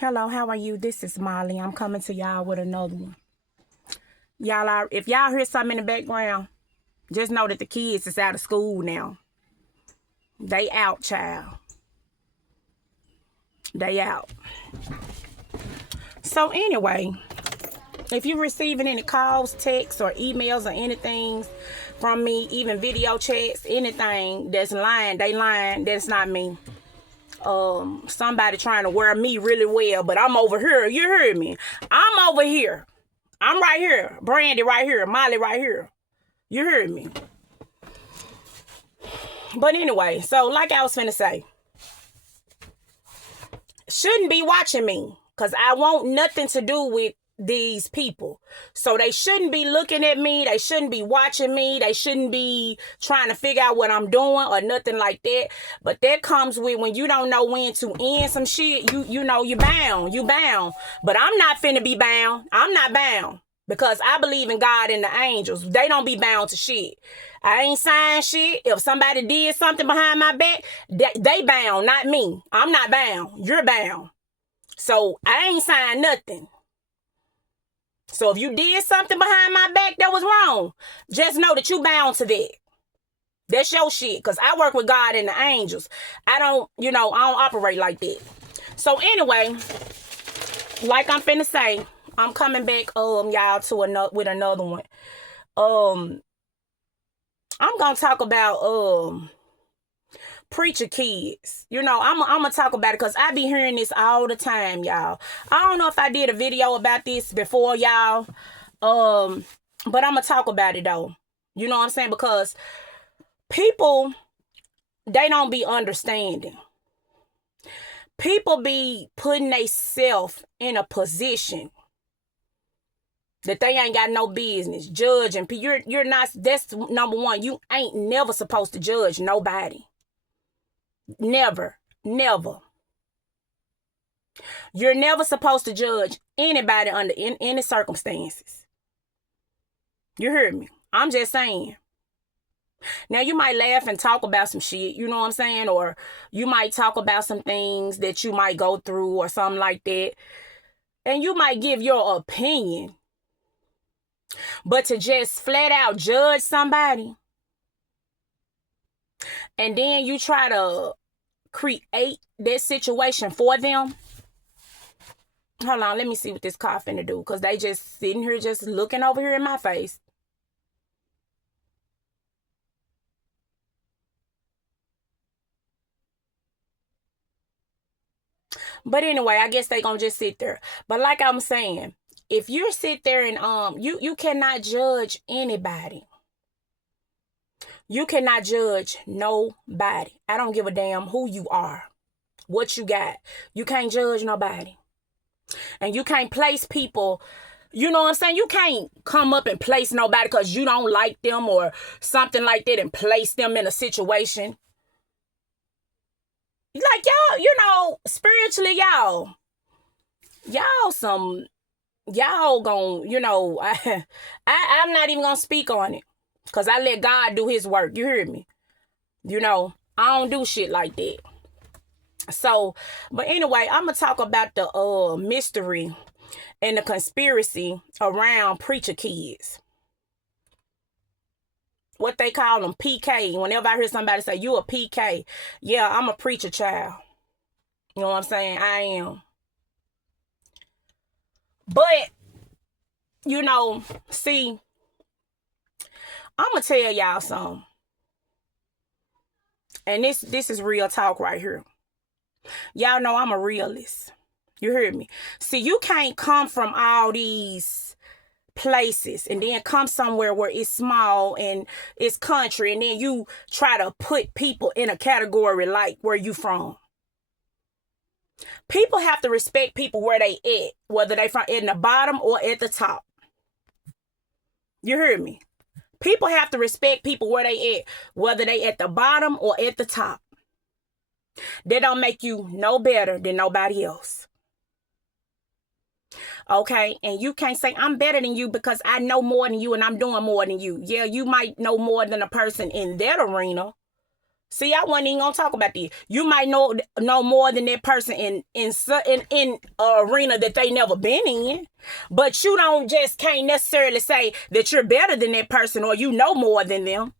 Hello, how are you? This is Molly. I'm coming to y'all with another one. Y'all are, if y'all hear something in the background, just know that the kids is out of school now. They out, child. They out. So anyway, if you're receiving any calls, texts, or emails or anything from me, even video chats, anything that's lying, they lying, that's not me. Somebody trying to wear me really well, but I'm over here. You heard me. I'm over here. I'm right here. Brandy right here. Molly right here. You heard me. But anyway, so like I was finna say, shouldn't be watching me because I want nothing to do with these people. So they shouldn't be looking at me. They shouldn't be watching me. They shouldn't be trying to figure out what I'm doing or nothing like that. But that comes with when you don't know when to end some shit. You know you're bound. You bound. But I'm not finna be bound. I'm not bound. Because I believe in God and the angels. They don't be bound to shit. I ain't signed shit. If somebody did something behind my back, they bound, not me. I'm not bound. You're bound. So I ain't signed nothing. So if you did something behind my back that was wrong, just know that you bound to that. That's your shit. Because I work with God and the angels. I don't operate like that. So anyway, like I'm finna say, I'm coming back, y'all, with another one. I'm gonna talk about preacher kids. I'm gonna talk about it because I be hearing this all the time, y'all. I don't know if I did a video about this before, y'all. But I'm gonna talk about it though. You know what I'm saying? Because people, they don't be understanding. People be putting themselves in a position that they ain't got no business judging. You're not, that's number one. You ain't never supposed to judge nobody. Never. You're never supposed to judge anybody under any circumstances. You heard me? I'm just saying. Now you might laugh and talk about some shit, you know what I'm saying? Or you might talk about some things that you might go through or something like that. And you might give your opinion. But to just flat out judge somebody and then you try to create that situation for them. Hold on, let me see what this car finna do. Because they just sitting here just looking over here in my face. But anyway, I guess they gonna just sit there. But like I'm saying, if you sit there and you cannot judge anybody. You cannot judge nobody. I don't give a damn who you are, what you got. You can't judge nobody. And you can't place people, you know what I'm saying? You can't come up and place nobody because you don't like them or something like that and place them in a situation. Like y'all, spiritually, y'all gonna, I'm not even gonna speak on it. Because I let God do his work. You hear me? I don't do shit like that. So, but anyway, I'm going to talk about the mystery and the conspiracy around preacher kids. What they call them, PK. Whenever I hear somebody say, you a PK. Yeah, I'm a preacher child. You know what I'm saying? I am. But, see, I'm going to tell y'all something. And this is real talk right here. Y'all know I'm a realist. You heard me? See, you can't come from all these places and then come somewhere where it's small and it's country and then you try to put people in a category like where you from. People have to respect people where they at, whether they from in the bottom or at the top. You heard me? People have to respect people where they at, whether they at the bottom or at the top. That don't make you no better than nobody else. Okay? And you can't say, I'm better than you because I know more than you and I'm doing more than you. Yeah, you might know more than a person in that arena. See, I wasn't even gonna talk about this. You might know more than that person in an arena that they never been in, but you can't necessarily say that you're better than that person or you know more than them.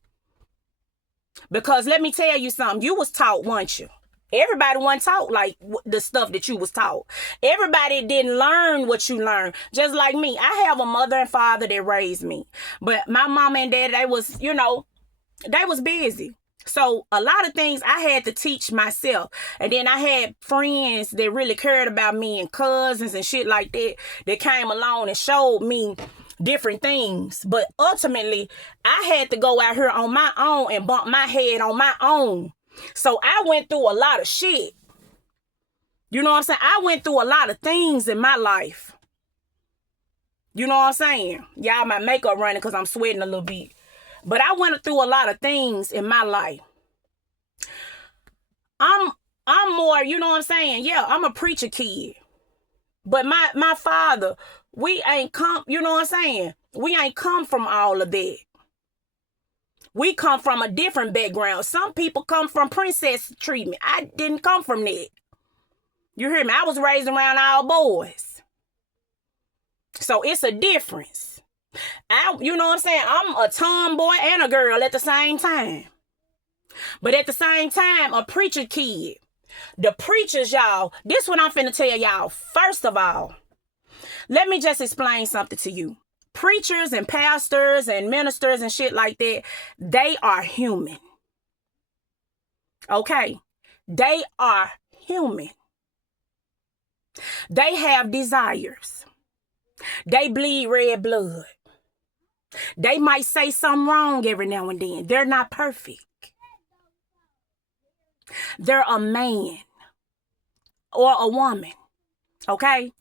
Because let me tell you something, you was taught, weren't you? Everybody wasn't taught like the stuff that you was taught. Everybody didn't learn what you learned. Just like me, I have a mother and father that raised me, but my mom and dad, they was busy. So a lot of things I had to teach myself. And then I had friends that really cared about me and cousins and shit like that came along and showed me different things. But ultimately, I had to go out here on my own and bump my head on my own. So I went through a lot of shit. You know what I'm saying? I went through a lot of things in my life. You know what I'm saying? Y'all, my makeup running because I'm sweating a little bit. But I went through a lot of things in my life. I'm more, you know what I'm saying? Yeah, I'm a preacher kid. But my father, we ain't come, you know what I'm saying? We ain't come from all of that. We come from a different background. Some people come from princess treatment. I didn't come from that. You hear me? I was raised around all boys. So it's a difference. You know what I'm saying? I'm a tomboy and a girl at the same time. But at the same time, a preacher kid. The preachers, y'all, this what I'm finna tell y'all. First of all, let me just explain something to you. Preachers and pastors and ministers and shit like that, they are human. Okay? They are human. They have desires. They bleed red blood. They might say something wrong every now and then. They're not perfect. They're a man or a woman. Okay?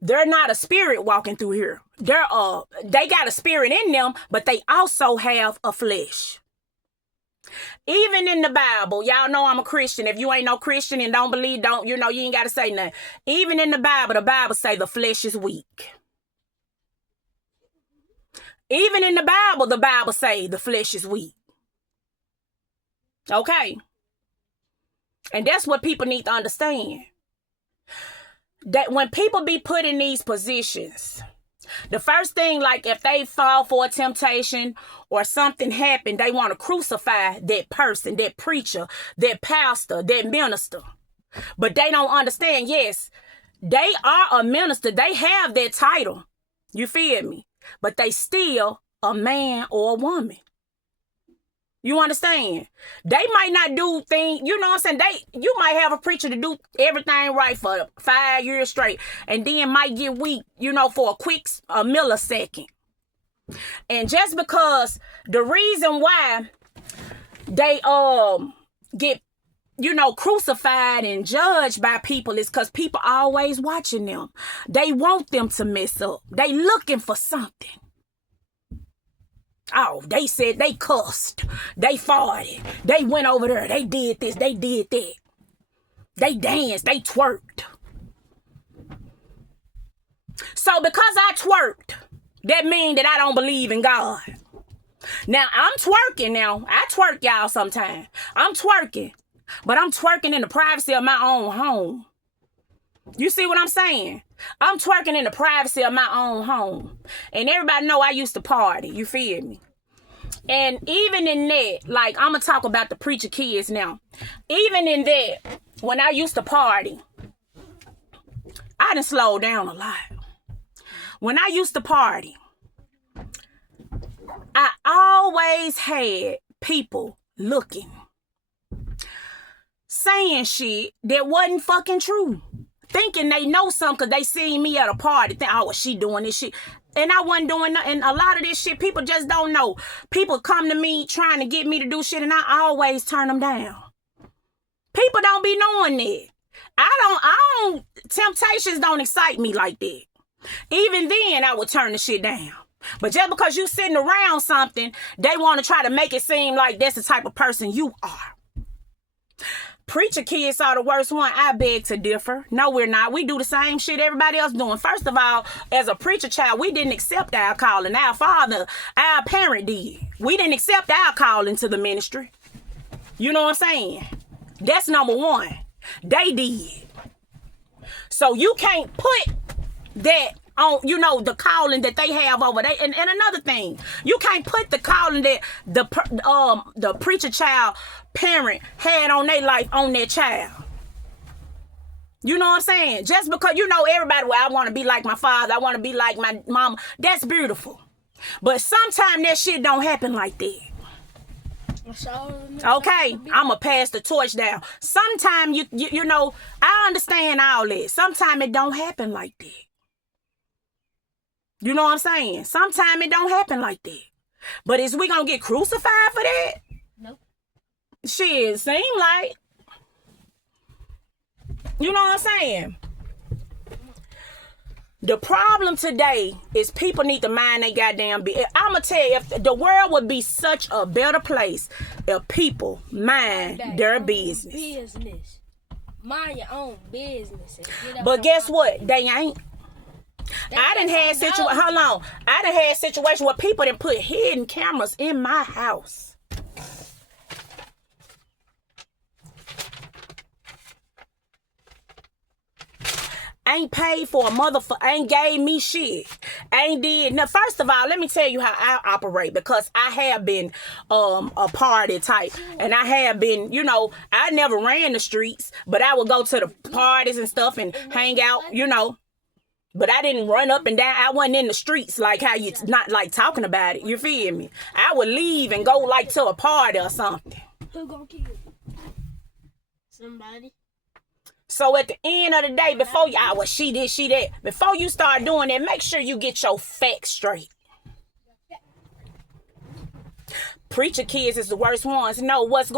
They're not a spirit walking through here. They got a spirit in them, but they also have a flesh. Even in the Bible, y'all know I'm a Christian. If you ain't no Christian and don't believe, you ain't got to say nothing. Even in the Bible say the flesh is weak. Even in the Bible say the flesh is weak. Okay? And that's what people need to understand. That when people be put in these positions, the first thing, like if they fall for a temptation or something happened, they want to crucify that person, that preacher, that pastor, that minister. But they don't understand, yes, they are a minister. They have that title. You feel me? But they still a man or a woman. You understand? They might not do things, you know what I'm saying? You might have a preacher to do everything right for 5 years straight and then might get weak, for a millisecond. And just because the reason why they get, crucified and judged by people is because people are always watching them. They want them to mess up. They looking for something. Oh, they said they cussed. They farted. They went over there. They did this. They did that. They danced. They twerked. So because I twerked, that means that I don't believe in God. Now, I'm twerking now. I twerk, y'all, sometimes. I'm twerking. But I'm twerking in the privacy of my own home. You see what I'm saying? I'm twerking in the privacy of my own home. And everybody know I used to party. You feel me? And even in that, like, I'm going to talk about the preacher kids now. Even in that, when I used to party, I done slowed down a lot. When I used to party, I always had people looking, saying shit that wasn't fucking true. Thinking they know something because they seen me at a party. Think, oh, she doing this shit. And I wasn't doing nothing. And a lot of this shit, people just don't know. People come to me trying to get me to do shit, and I always turn them down. People don't be knowing that. Temptations don't excite me like that. Even then, I would turn the shit down. But just because you sitting around something, they want to try to make it seem like that's the type of person you are. Preacher kids are the worst one. I beg to differ. No, we're not. We do the same shit everybody else doing. First of all, as a preacher child, we didn't accept our calling. Our father, our parent did. We didn't accept our calling to the ministry. You know what I'm saying? That's number one. They did. So you can't put that on, you know, the calling that they have over there. And another thing, you can't put the calling that the preacher child parent had on their life on their child. You know what I'm saying? Just because, you know, everybody, well, I want to be like my father, I want to be like my mama. That's beautiful. But sometimes that shit don't happen like that. Okay, I'ma pass the torch down. Sometimes you know, I understand all that. Sometimes it don't happen like that. You know what I'm saying? Sometimes it don't happen like that. But is we gonna get crucified for that? Nope. Shit, seem like. You know what I'm saying? The problem today is people need to mind their goddamn business. I'm going to tell you, if the world would be such a better place if people mind their business. Mind your own business. But guess what? They ain't. I done had situations where people done put hidden cameras in my house. Ain't paid for a motherfucker, ain't gave me shit, ain't did. Now, first of all, let me tell you how I operate, because I have been a party type, and I have been, you know, I never ran the streets, but I would go to the parties and stuff and hang out, you know. But I didn't run up and down. I wasn't in the streets like how you not like talking about it. You feel me? I would leave and go like to a party or something. Who gonna kill you? Somebody. So at the end of the day, before you, she did, she that. Before you start doing that, make sure you get your facts straight. Preacher kids is the worst ones. No, what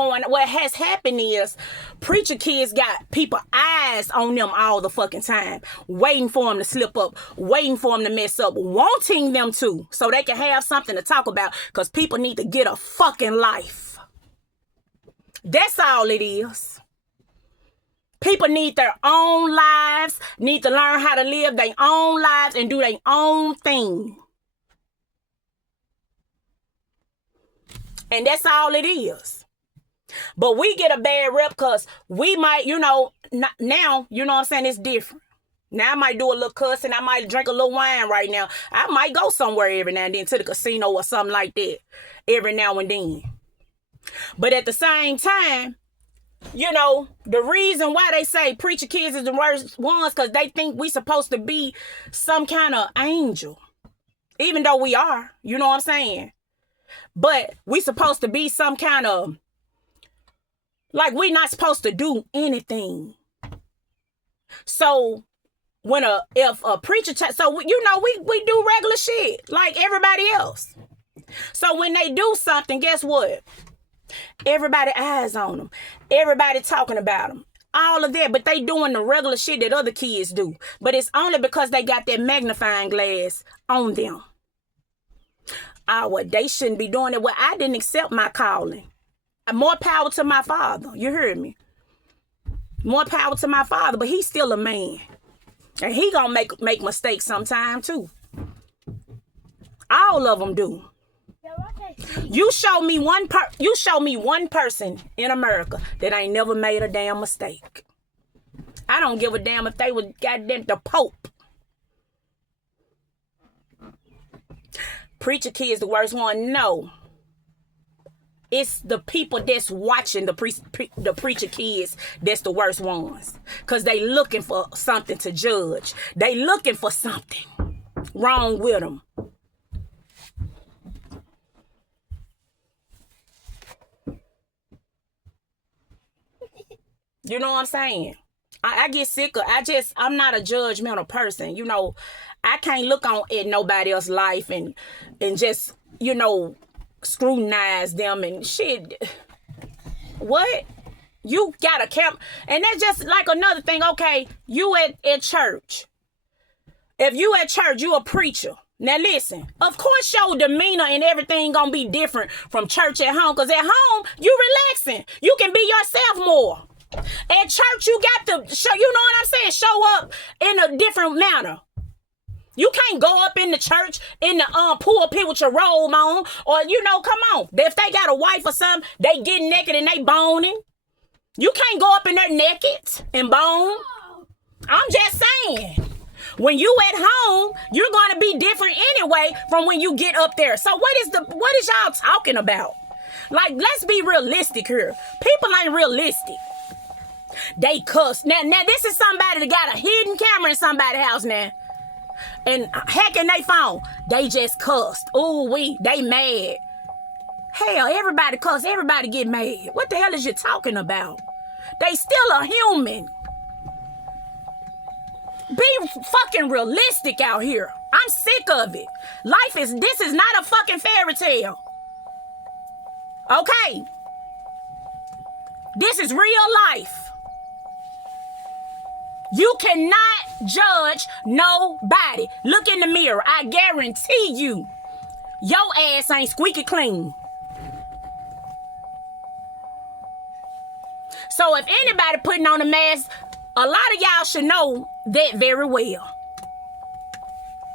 has happened is preacher kids got people eyes on them all the fucking time, waiting for them to slip up, waiting for them to mess up, wanting them to, so they can have something to talk about, because people need to get a fucking life. That's all it is. People need their own lives, need to learn how to live their own lives and do their own thing. And that's all it is. But we get a bad rep because we might, you know, now, you know what I'm saying, it's different. Now I might do a little cussing, I might drink a little wine right now. I might go somewhere every now and then, to the casino or something like that, every now and then. But at the same time, you know, the reason why they say preacher kids is the worst ones, because they think we supposed to be some kind of angel. Even though we are, you know what I'm saying? But we supposed to be some kind of, like, we not supposed to do anything. So when if a preacher, so you know, we do regular shit like everybody else. So when they do something, guess what? Everybody eyes on them. Everybody talking about them. All of that. But they doing the regular shit that other kids do. But it's only because they got that magnifying glass on them. Well, they shouldn't be doing it. Well, I didn't accept my calling. More power to my father. You heard me. More power to my father. But he's still a man. And he gonna make mistakes sometime too. All of them do. You show me one person in America that ain't never made a damn mistake. I don't give a damn if they was goddamn the Pope. Preacher kids the worst one. No. It's the people that's watching the preacher kids that's the worst ones. Because they looking for something to judge. They looking for something wrong with them. You know what I'm saying? I get sick of, I'm not a judgmental person. You know, I can't look on at nobody else's life and just, you know, scrutinize them and shit. What? You got a camp. And that's just like another thing. Okay, you at church. If you at church, you a preacher. Now listen, of course your demeanor and everything gonna be different from church at home. Because at home, you relaxing. You can be yourself more. At church, you got to show, you know what I'm saying? Show up in a different manner. You can't go up in the church in the pulpit with your robe on, or come on. If they got a wife or something, they get naked and they boning. You can't go up in there naked and bone. I'm just saying. When you at home, you're gonna be different anyway from when you get up there. So what is y'all talking about? Like, let's be realistic here. People ain't realistic. They cuss. Now this is somebody that got a hidden camera in somebody's house now. And hacking their phone. They just cussed. Ooh, they mad. Hell, everybody cuss. Everybody get mad. What the hell is you talking about? They still a human. Be fucking realistic out here. I'm sick of it. This is not a fucking fairy tale. Okay? This is real life. You cannot judge nobody. Look in the mirror. I guarantee you, your ass ain't squeaky clean. So if anybody putting on a mask, a lot of y'all should know that very well.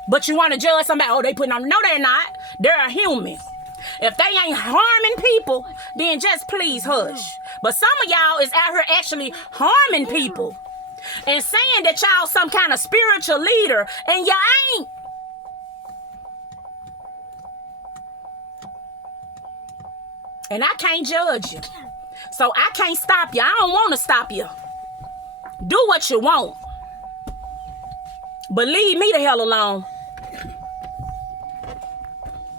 But you want to judge somebody, oh, they putting on. No, they're not. They're a human. If they ain't harming people, then just please hush. But some of y'all is out here actually harming people and saying that y'all some kind of spiritual leader, and y'all ain't. And I can't judge you. So I can't stop you. I don't want to stop you. Do what you want. But leave me the hell alone.